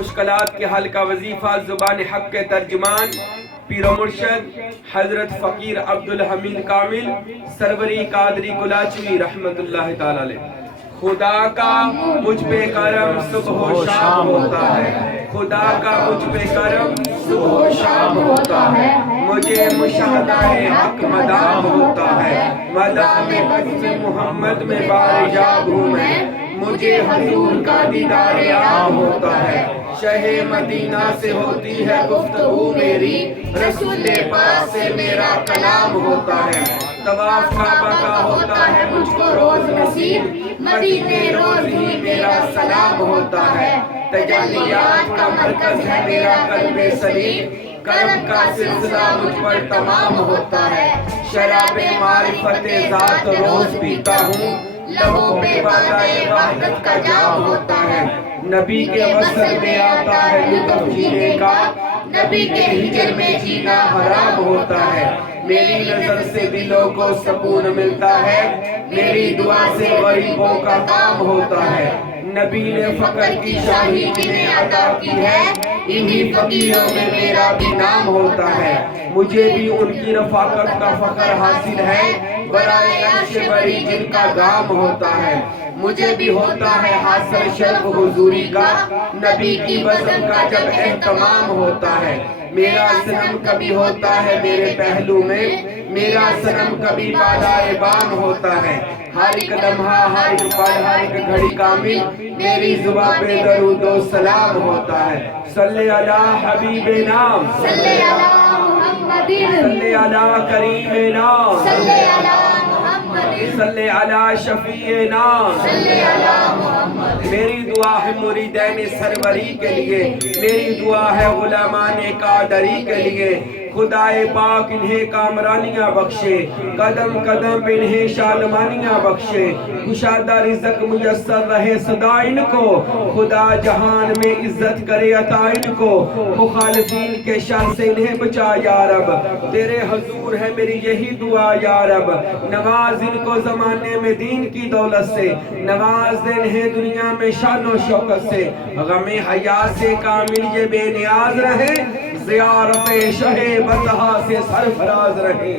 مشکلات کے حل کا وظیفہ زبان حق کے ترجمان پیر و مرشد حضرت فقیر عبدالحمید کامل سروری قادری گلاچوی رحمت اللہ تعالی علیہ۔ خدا کا مجھ پہ کرم صبح و شام ہوتا ہے، خدا کا مجھ پہ کرم صبح و شام ہوتا ہے، مجھے مشاہدہ حق مدام ہوتا ہے، مدام قدم محمد میں بارجاب ہوں میں، مجھے حضور کا دیدار عام ہوتا ہے، شہ مدینہ سے ہوتی ہے گفتگو میری، رسول پاک سے میرا کلام ہوتا ہے، طواف کعبہ کا ہوتا ہے مجھ کو روز نصیب، مدینے روز ہی میرا سلام ہوتا ہے، تجلیات کا مرکز ہے میرا قلب سلیم، کرم کا سلسلہ مجھ پر تمام ہوتا ہے، شراب معرفت ذات روز پیتا ہوں، لبوں پہ وعدہ وحدت کا جام ہوتا ہے، نبی کے وصل میں آتا ہے لطف جینے کا، نبی کے ہجر میں جینا حرام ہوتا ہے، میری نظر سے دلوں کو سکون ملتا ہے، میری دعا سے غریبوں کا کام ہوتا ہے، نبی نے فقر کی شاہی جنہیں عطا کی ہے، انہی فقیروں میں میرا بھی نام ہوتا ہے، مجھے بھی ان کی رفاقت کا فخر حاصل ہے، برائے عرش بری جن کا گام ہوتا ہے، مجھے بھی ہوتا ہے حاصل شرف حضوری کا، نبی کی بزم کا جب اہتمام ہوتا ہے، میرا صنم کبھی ہوتا ہے میرے پہلو میں، میرا صنم کبھی بالائے بام ہوتا ہے، ہر ایک لمحہ ہر ایک پل ہر ایک گھڑی کامل میری زبان پہ درود و سلام ہوتا ہے، صلی علی حبیب نام، صلی علی محمد، صلی علی کریم نام، صلی علی محمد، صلی علی شفیع نام، صلی علی محمد۔ میری دعا ہے مریدین سروری کے لیے، میری دعا ہے غلامان قادری کے لیے، خدائے پاک انہیں کامرانیاں بخشے، قدم قدم پہ انہیں شادمانیاں بخشے، کشادہ رزق میسر رہے صدا ان کو، خدا جہان میں عزت کرے عطا ان کو، مخالفین کے شر سے انہیں بچا یا رب، تیرے حضور ہے میری یہی دعا یا رب، نواز ان کو زمانے میں دین کی دولت سے، نواز دے انہیں دنیا میں شان و شوکت سے، غم حیات سے کامل یہ بے نیاز رہے، زیارت شہ بطحہ سے سرفراز رہے۔